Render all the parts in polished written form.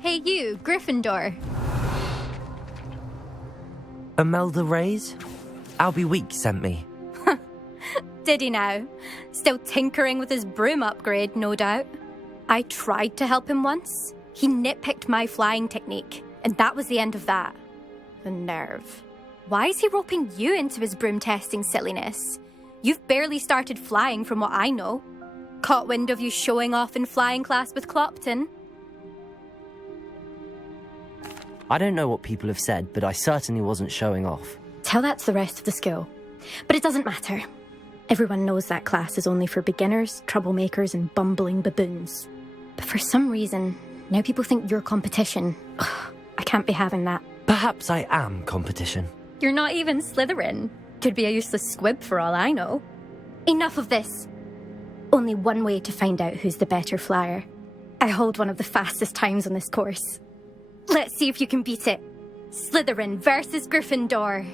Hey you, Gryffindor. Imelda Reyes? Albie Weeks sent me. Did he now? Still tinkering with his broom upgrade, no doubt. I tried to help him once. He nitpicked my flying technique, and that was the end of that. The nerve. Why is he roping you into his broom testing silliness? You've barely started flying from what I know. Caught wind of you showing off in flying class with Clopton? I don't know what people have said, but I certainly wasn't showing off. Tell that to the rest of the school. But it doesn't matter. Everyone knows that class is only for beginners, troublemakers, and bumbling baboons. But for some reason, now people think you're competition. Ugh, I can't be having that. Perhaps I am competition. You're not even Slytherin. Could be a useless squib for all I know. Enough of this. Only one way to find out who's the better flyer. I hold one of the fastest times on this course. Let's see if you can beat it. Slytherin versus Gryffindor.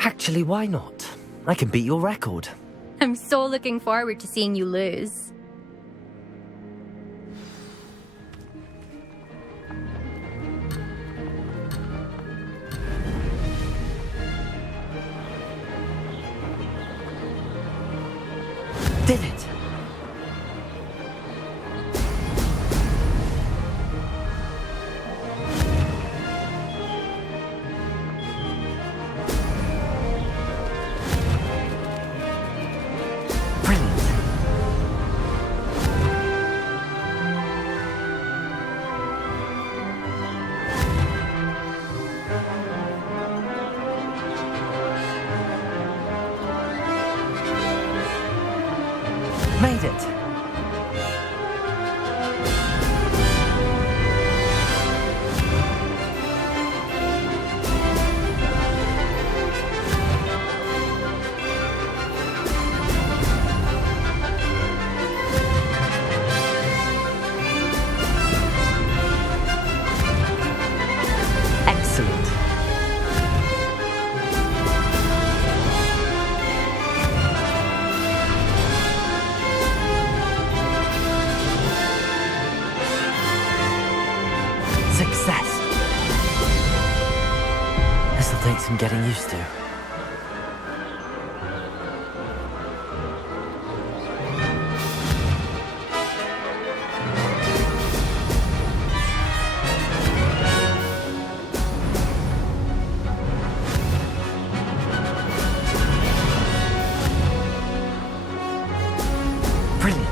Actually, why not? I can beat your record. I'm so looking forward to seeing you lose. Did it! Made it! Excellent. Success. This'll take some getting used to. Brilliant.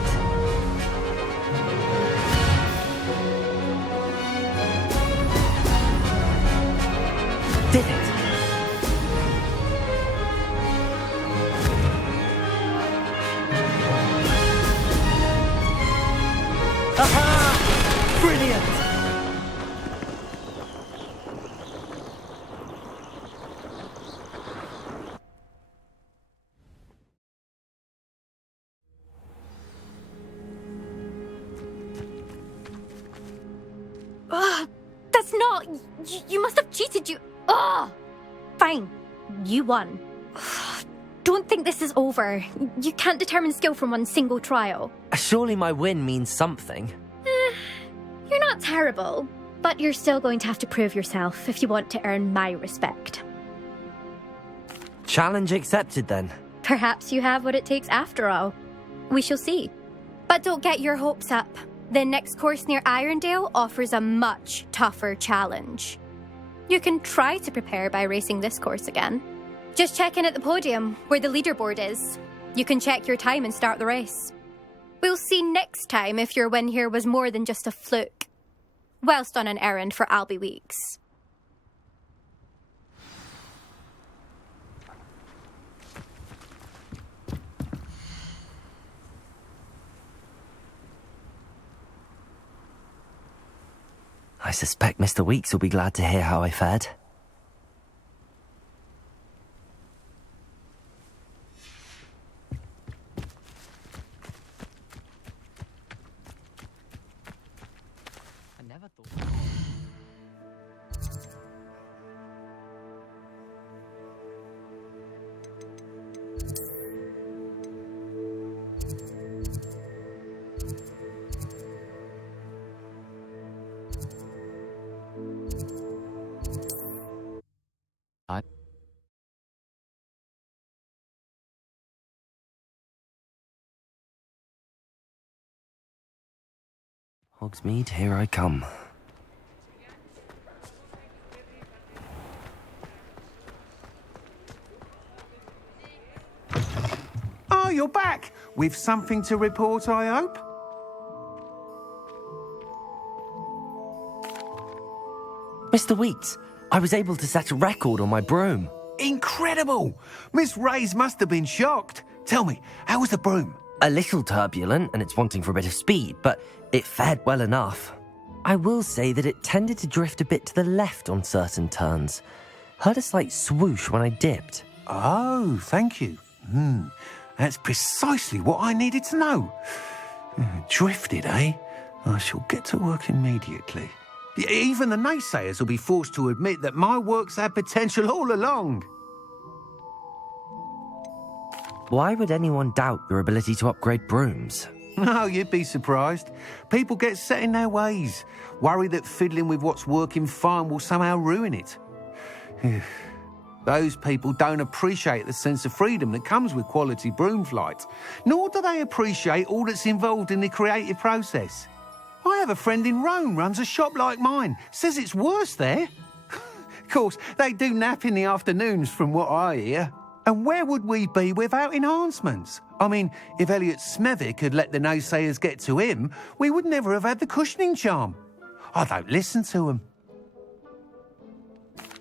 Did it! Aha! Brilliant! That's not... You must have cheated, you... Ugh! Fine. You won. Don't think this is over. You can't determine skill from one single trial. Surely my win means something. You're not terrible, but you're still going to have to prove yourself if you want to earn my respect. Challenge accepted then. Perhaps you have what it takes after all. We shall see. But don't get your hopes up. The next course near Irondale offers a much tougher challenge. You can try to prepare by racing this course again. Just check in at the podium, where the leaderboard is. You can check your time and start the race. We'll see next time if your win here was more than just a fluke. Whilst on an errand for Albie Weeks. I suspect Mr. Weeks will be glad to hear how I fared. I never thought... Hogsmeade, here I come. Oh, you're back! With something to report, I hope? Mr. Weeks, I was able to set a record on my broom. Incredible! Miss Reyes must have been shocked. Tell me, how was the broom? A little turbulent and it's wanting for a bit of speed, but it fared well enough. I will say that it tended to drift a bit to the left on certain turns. Heard a slight swoosh when I dipped. Oh, thank you. That's precisely what I needed to know. Drifted, eh? I shall get to work immediately. Even the naysayers will be forced to admit that my work's had potential all along. Why would anyone doubt your ability to upgrade brooms? No, you'd be surprised. People get set in their ways, worry that fiddling with what's working fine will somehow ruin it. Those people don't appreciate the sense of freedom that comes with quality broom flight, nor do they appreciate all that's involved in the creative process. I have a friend in Rome runs a shop like mine, says it's worse there. Of course, they do nap in the afternoons from what I hear. And where would we be without enhancements? I mean, if Elliot Smethwick had let the naysayers get to him, we would never have had the cushioning charm. I don't listen to them.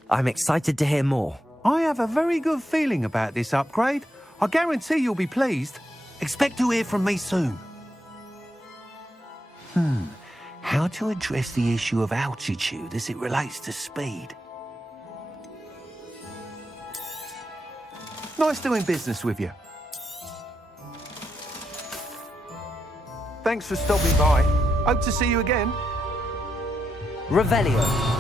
I'm excited to hear more. I have a very good feeling about this upgrade. I guarantee you'll be pleased. Expect to hear from me soon. How to address the issue of altitude as it relates to speed? Nice doing business with you. Thanks for stopping by. Hope to see you again. Revelio.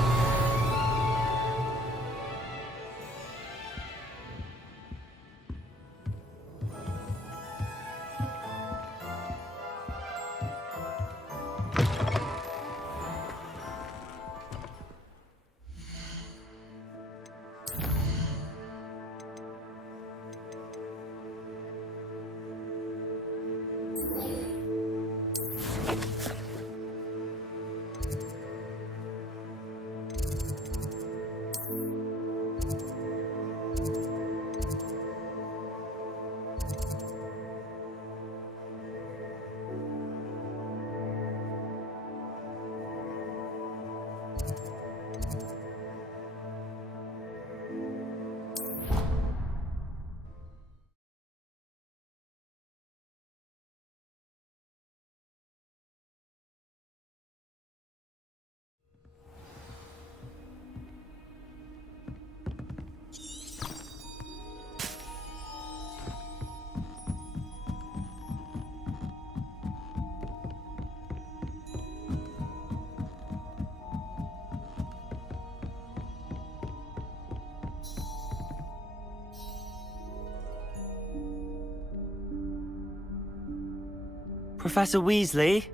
Professor Weasley?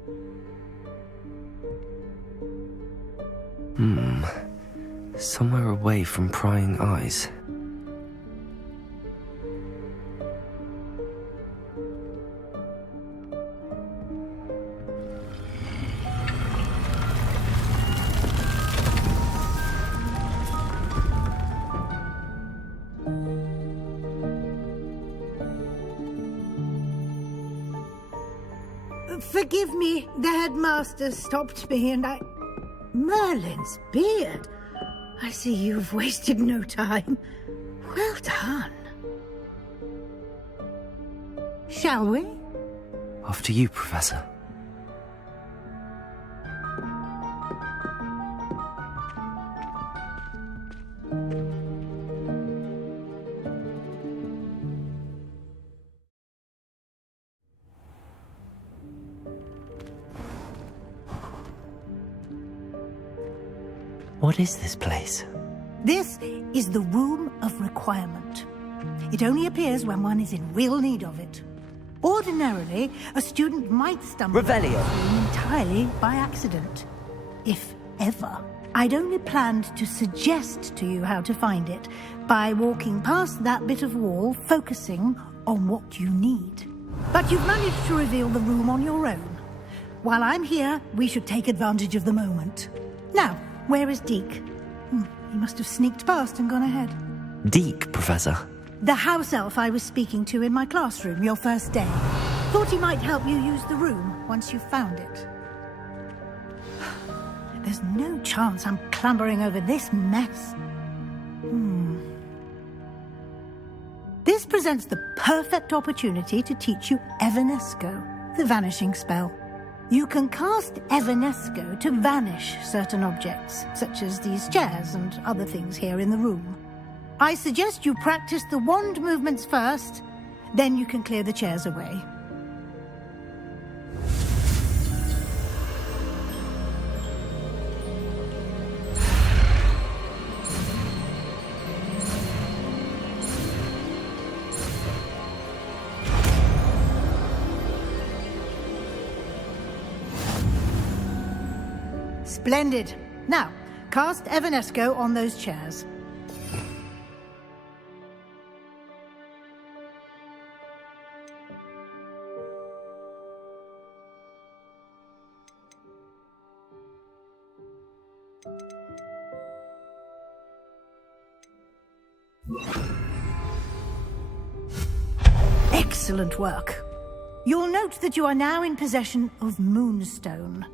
Somewhere away from prying eyes. Forgive me, the headmaster stopped me and I... Merlin's beard. I see you've wasted no time. Well done. Shall we? After you, Professor. What is this place? This is the Room of Requirement. It only appears when one is in real need of it. Ordinarily, a student might stumble Revelio. upon this room entirely by accident. If ever. I'd only planned to suggest to you how to find it by walking past that bit of wall, focusing on what you need. But you've managed to reveal the room on your own. While I'm here, we should take advantage of the moment. Now, where is Deke? He must have sneaked past and gone ahead. Deke, Professor. The house elf I was speaking to in my classroom your first day. Thought he might help you use the room once you found it. There's no chance I'm clambering over this mess. This presents the perfect opportunity to teach you Evanesco, the vanishing spell. You can cast Evanesco to vanish certain objects, such as these chairs and other things here in the room. I suggest you practice the wand movements first, then you can clear the chairs away. Splendid. Now, cast Evanesco on those chairs. Excellent work. You'll note that you are now in possession of Moonstone.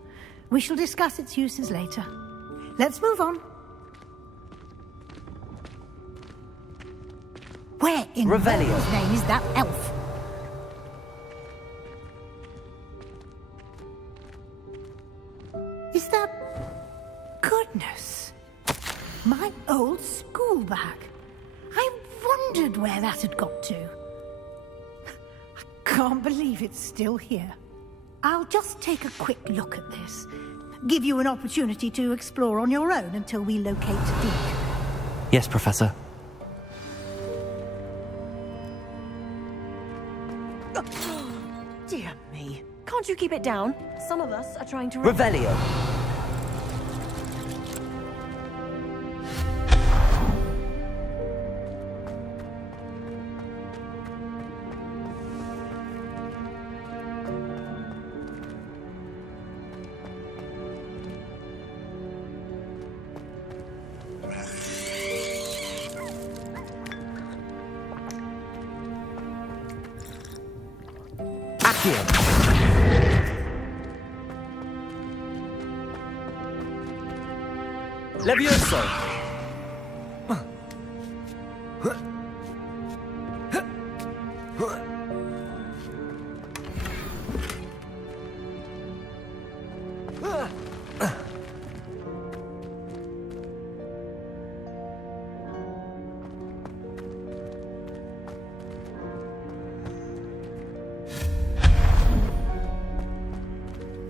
We shall discuss its uses later. Let's move on. Where in Revelio's name is that elf? Is that... Goodness. My old school bag. I wondered where that had got to. I can't believe it's still here. I'll just take a quick look at this. Give you an opportunity to explore on your own until we locate Deke. Yes, Professor. Dear me. Can't you keep it down? Some of us are trying to... Revelio! Levioso!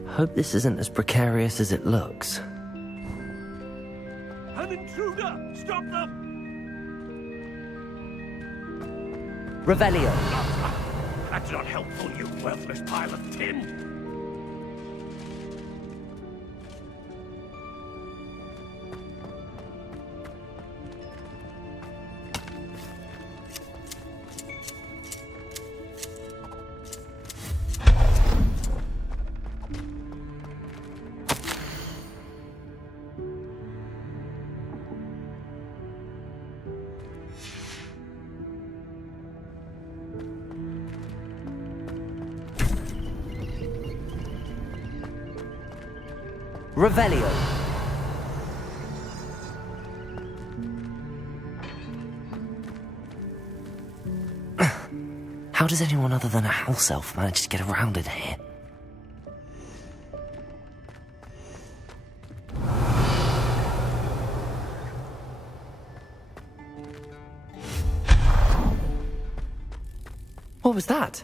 Hope this isn't as precarious as it looks. An intruder! Stop them! Revelio! That's not helpful, you worthless pile of tin! Revelio! How does anyone other than a house elf manage to get around in here? What was that?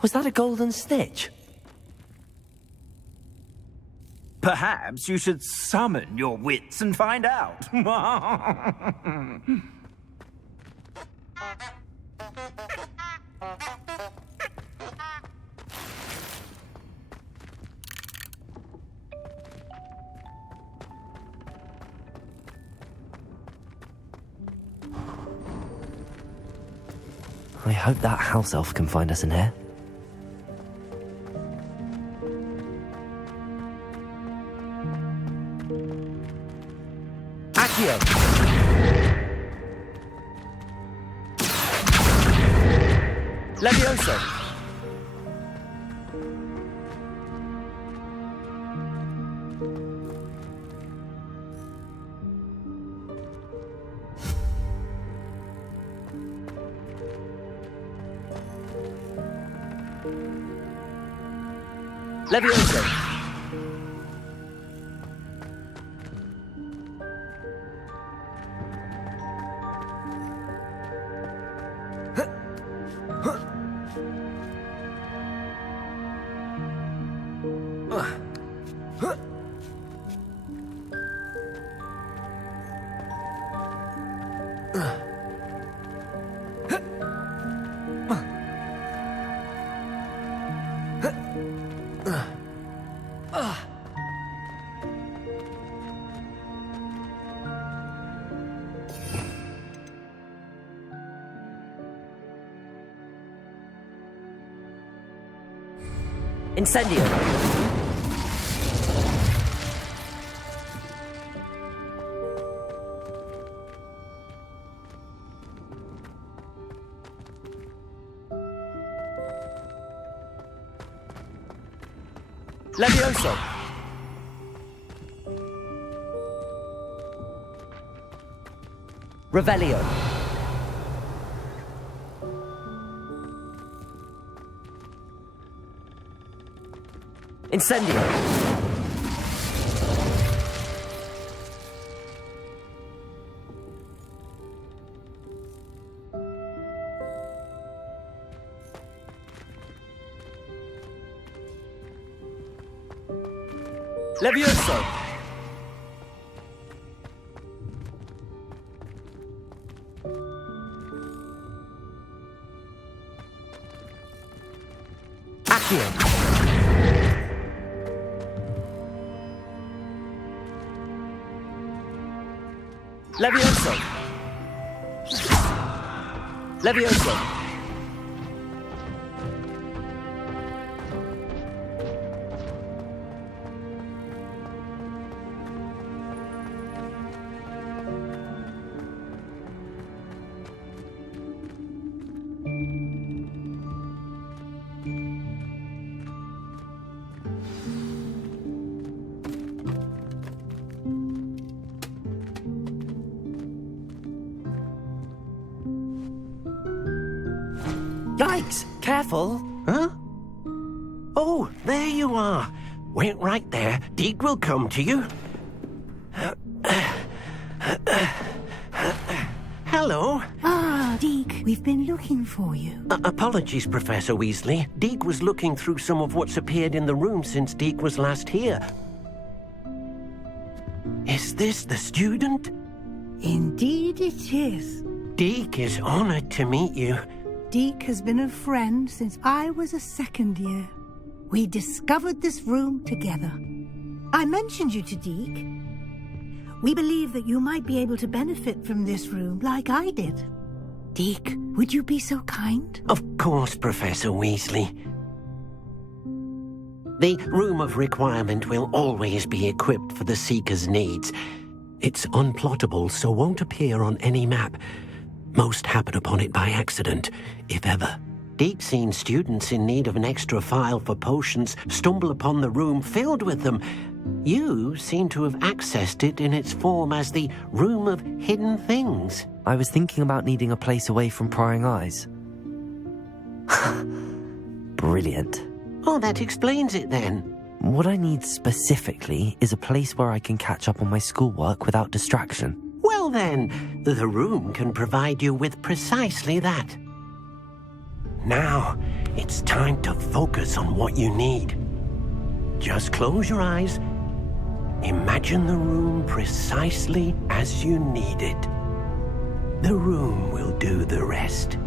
Was that a golden snitch? Perhaps you should summon your wits and find out. I hope that house elf can find us in here. Levioso! Levioso! Incendio! Levioso! Revelio! Incendio! Levioso! Accio! Levioso! Levioso! Yikes! Careful! Huh? Oh, there you are. Wait right there. Deek will come to you. Hello. Ah, Deek, we've been looking for you. Apologies, Professor Weasley. Deek was looking through some of what's appeared in the room since Deek was last here. Is this the student? Indeed it is. Deek is honored to meet you. Deek has been a friend since I was a second year. We discovered this room together. I mentioned you to Deek. We believe that you might be able to benefit from this room like I did. Deek, would you be so kind? Of course, Professor Weasley. The Room of Requirement will always be equipped for the Seeker's needs. It's unplottable, so won't appear on any map. Most happen upon it by accident, if ever. Deep-seen students in need of an extra file for potions stumble upon the room filled with them. You seem to have accessed it in its form as the Room of Hidden Things. I was thinking about needing a place away from prying eyes. Brilliant. Oh, that explains it then. What I need specifically is a place where I can catch up on my schoolwork without distraction. Well then, the room can provide you with precisely that. Now, it's time to focus on what you need. Just close your eyes. Imagine the room precisely as you need it. The room will do the rest.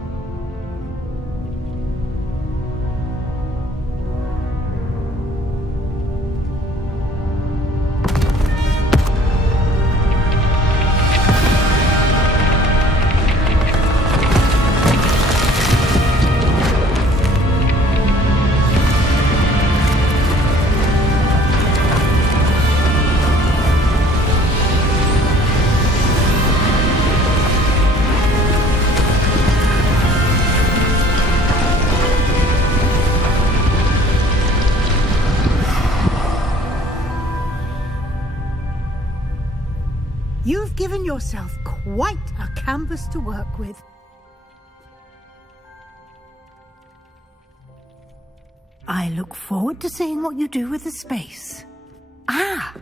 given yourself quite a canvas to work with. I look forward to seeing what you do with the space. Ah,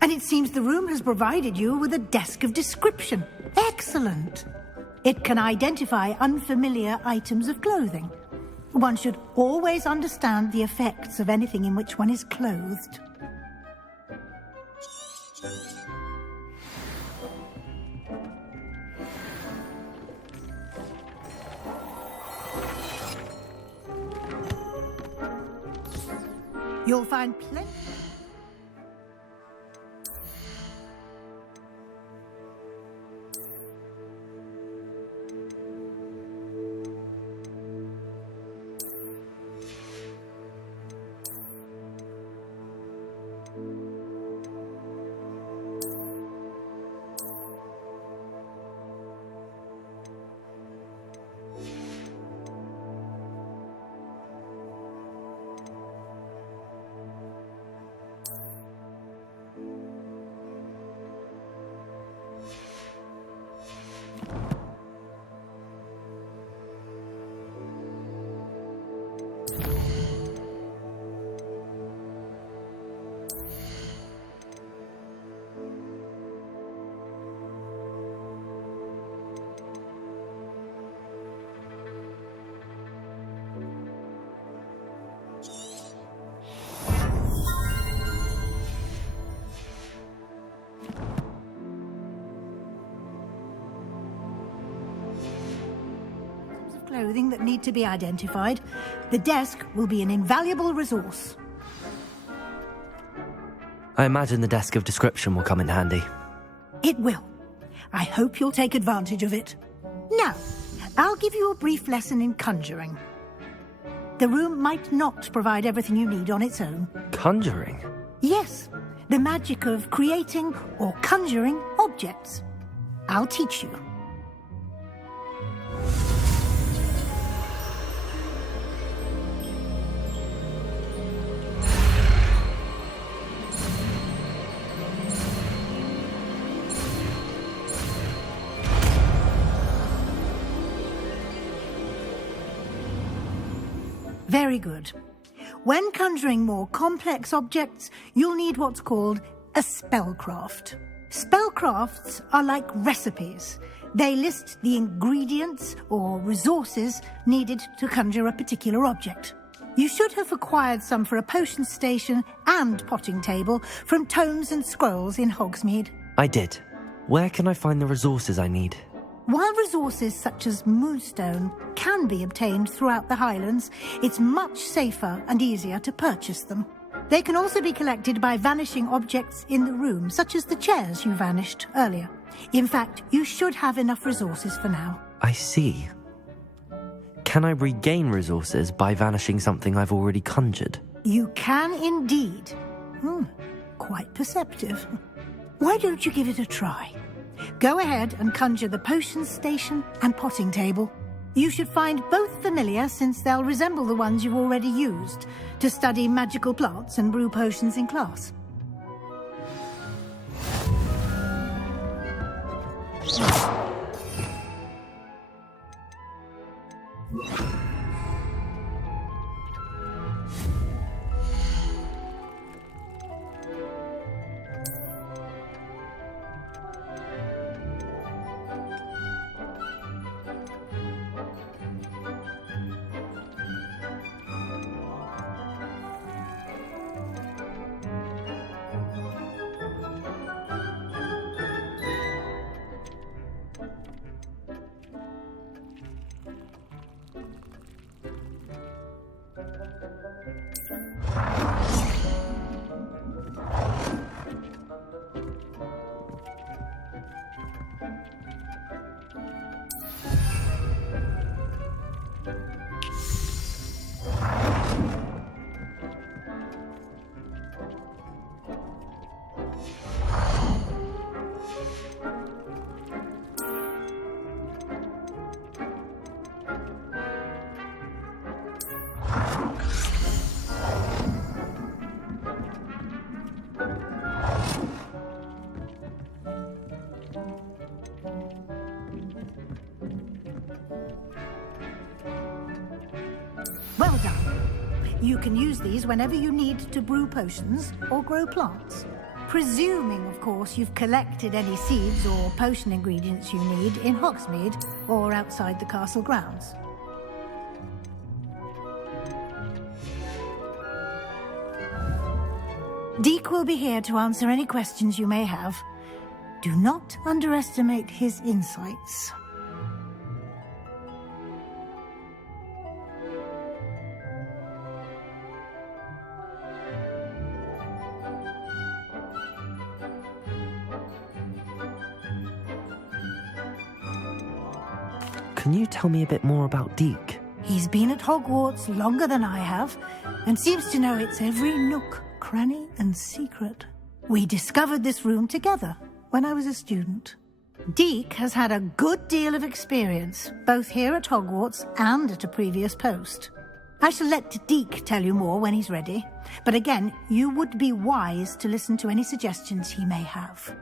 and it seems the room has provided you with a desk of description. Excellent. It can identify unfamiliar items of clothing. One should always understand the effects of anything in which one is clothed. You'll find plenty. Clothing that need to be identified. The desk will be an invaluable resource. I imagine the desk of description will come in handy. It will. I hope you'll take advantage of it. Now, I'll give you a brief lesson in conjuring. The room might not provide everything you need on its own. Conjuring? Yes, the magic of creating or conjuring objects. I'll teach you. Very good. When conjuring more complex objects, you'll need what's called a spellcraft. Spellcrafts are like recipes. They list the ingredients or resources needed to conjure a particular object. You should have acquired some for a potion station and potting table from tomes and scrolls in Hogsmeade. I did. Where can I find the resources I need? While resources such as moonstone can be obtained throughout the Highlands, it's much safer and easier to purchase them. They can also be collected by vanishing objects in the room, such as the chairs you vanished earlier. In fact, you should have enough resources for now. I see. Can I regain resources by vanishing something I've already conjured? You can indeed. Quite perceptive. Why don't you give it a try? Go ahead and conjure the potion station and potting table. You should find both familiar, since they'll resemble the ones you've already used to study magical plants and brew potions in class. Well done. You can use these whenever you need to brew potions or grow plants. Presuming, of course, you've collected any seeds or potion ingredients you need in Hogsmeade or outside the castle grounds. Deek will be here to answer any questions you may have. Do not underestimate his insights. Can you tell me a bit more about Deek? He's been at Hogwarts longer than I have, and seems to know its every nook, cranny, and secret. We discovered this room together when I was a student. Deek has had a good deal of experience, both here at Hogwarts and at a previous post. I shall let Deek tell you more when he's ready, but again, you would be wise to listen to any suggestions he may have.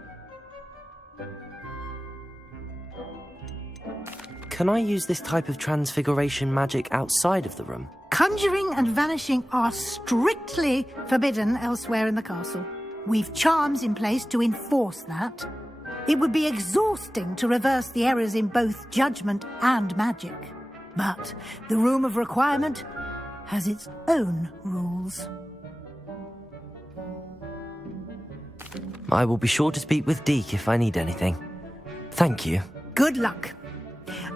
Can I use this type of transfiguration magic outside of the room? Conjuring and vanishing are strictly forbidden elsewhere in the castle. We've charms in place to enforce that. It would be exhausting to reverse the errors in both judgment and magic. But the Room of Requirement has its own rules. I will be sure to speak with Deek if I need anything. Thank you. Good luck.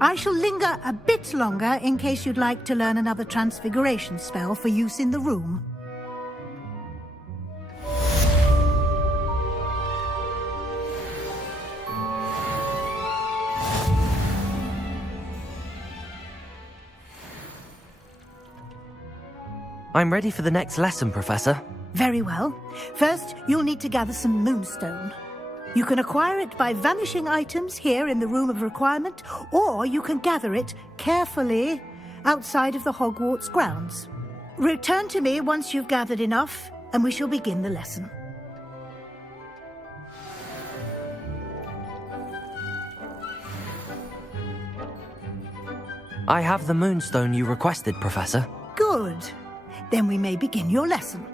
I shall linger a bit longer in case you'd like to learn another transfiguration spell for use in the room. I'm ready for the next lesson, Professor. Very well. First, you'll need to gather some moonstone. You can acquire it by vanishing items here in the Room of Requirement, or you can gather it carefully outside of the Hogwarts grounds. Return to me once you've gathered enough, and we shall begin the lesson. I have the moonstone you requested, Professor. Good. Then we may begin your lesson.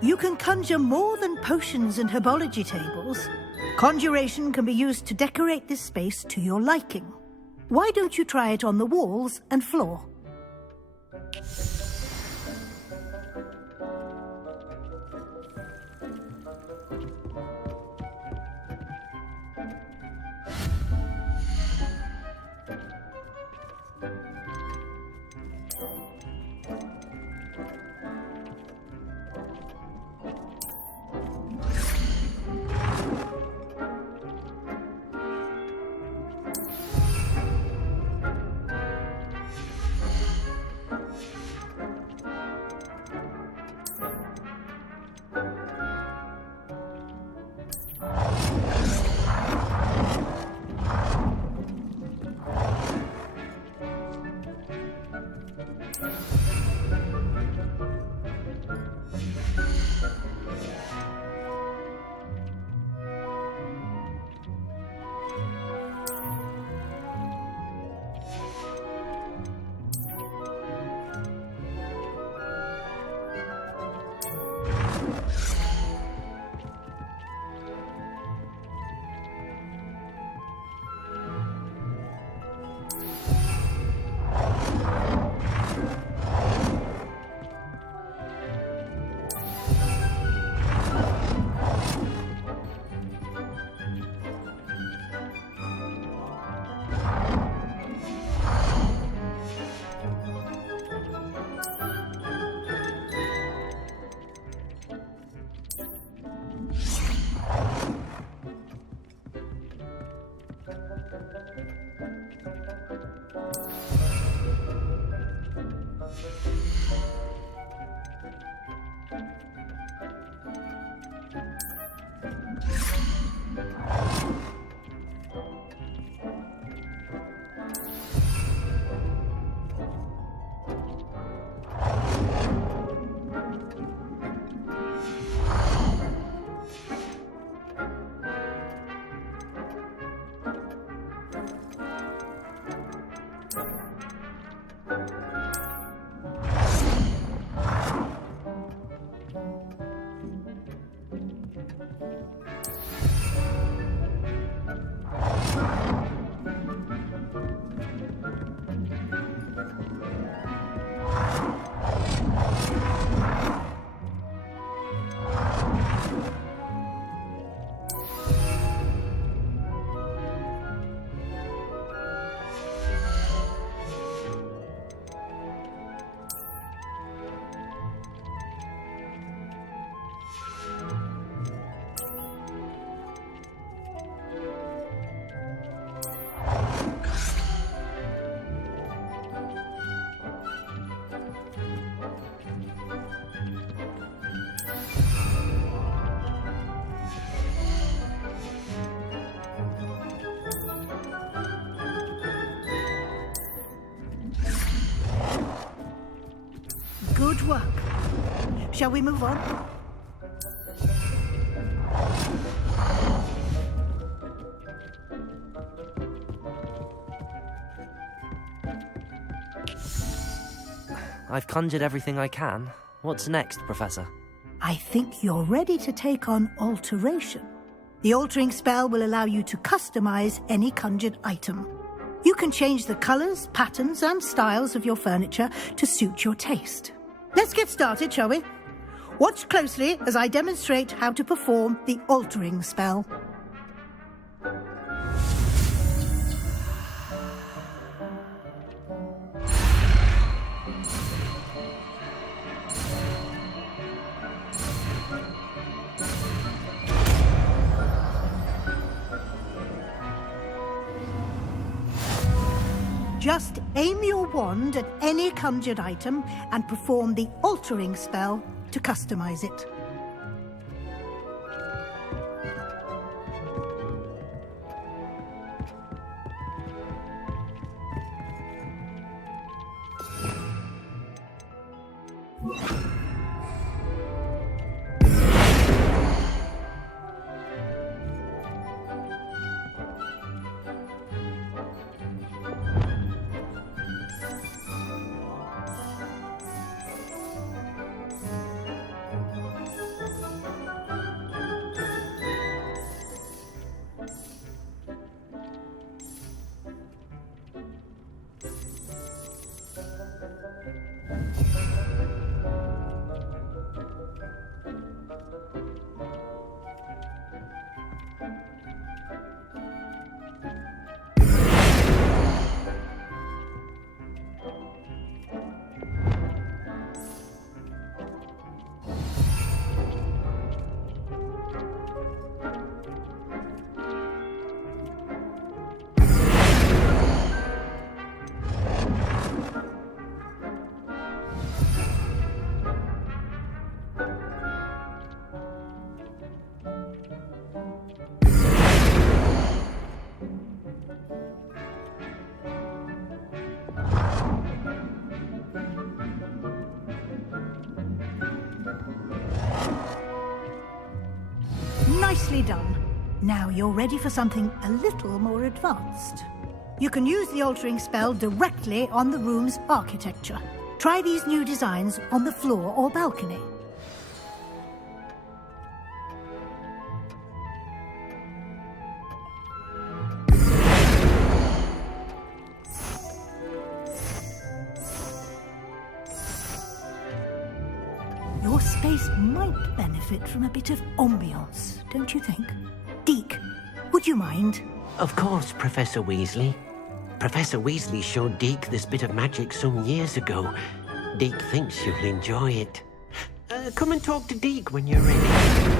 You can conjure more than potions and herbology tables. Conjuration can be used to decorate this space to your liking. Why don't you try it on the walls and floor? Good work. Shall we move on? I've conjured everything I can. What's next, Professor? I think you're ready to take on alteration. The altering spell will allow you to customize any conjured item. You can change the colors, patterns, and styles of your furniture to suit your taste. Let's get started, shall we? Watch closely as I demonstrate how to perform the altering spell. Just aim your wand at any conjured item and perform the altering spell to customize it. Nicely done. Now you're ready for something a little more advanced. You can use the altering spell directly on the room's architecture. Try these new designs on the floor or balcony. Your space might benefit from a bit of ambiance, don't you think? Deke, would you mind? Of course, Professor Weasley. Professor Weasley showed Deke this bit of magic some years ago. Deke thinks you'll enjoy it. Come and talk to Deke when you're ready.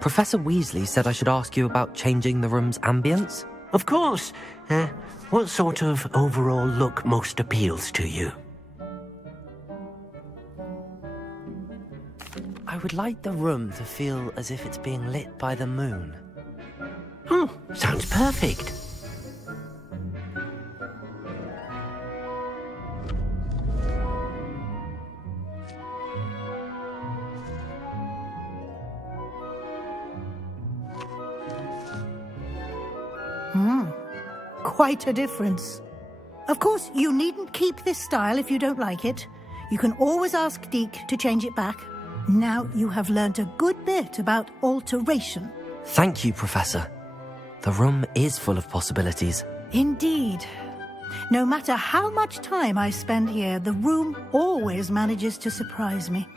Professor Weasley said I should ask you about changing the room's ambience? Of course. What sort of overall look most appeals to you? I would like the room to feel as if it's being lit by the moon. Oh, sounds perfect. Quite a difference. Of course, you needn't keep this style if you don't like it. You can always ask Deke to change it back. Now you have learnt a good bit about alteration. Thank you, Professor. The room is full of possibilities. Indeed. No matter how much time I spend here, the room always manages to surprise me.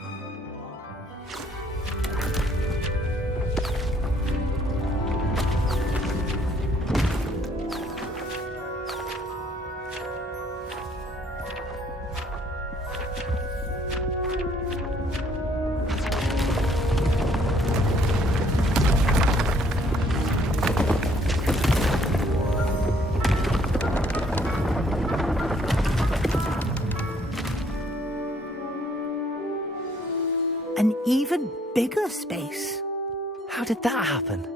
an even bigger space. How did that happen?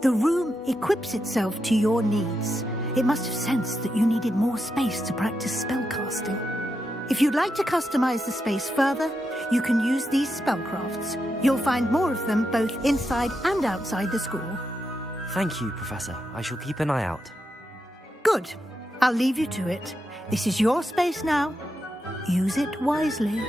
The room equips itself to your needs. It must have sensed that you needed more space to practice spellcasting. If you'd like to customize the space further, you can use these spellcrafts. You'll find more of them both inside and outside the school. Thank you, Professor. I shall keep an eye out. Good. I'll leave you to it. This is your space now. Use it wisely.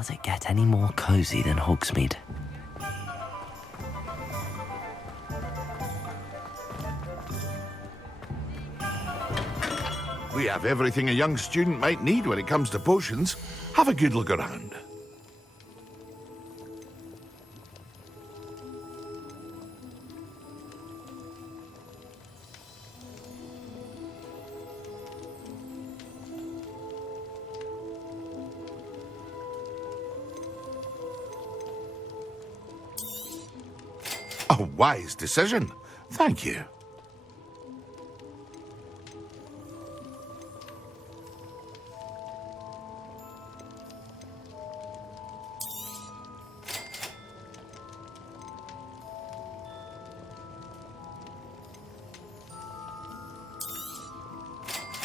Does it get any more cosy than Hogsmeade? We have everything a young student might need when it comes to potions. Have a good look around. A wise decision. Thank you.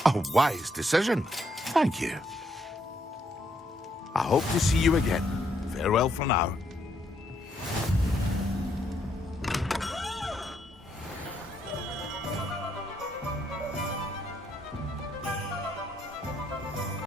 A wise decision. Thank you. I hope to see you again. Farewell for now.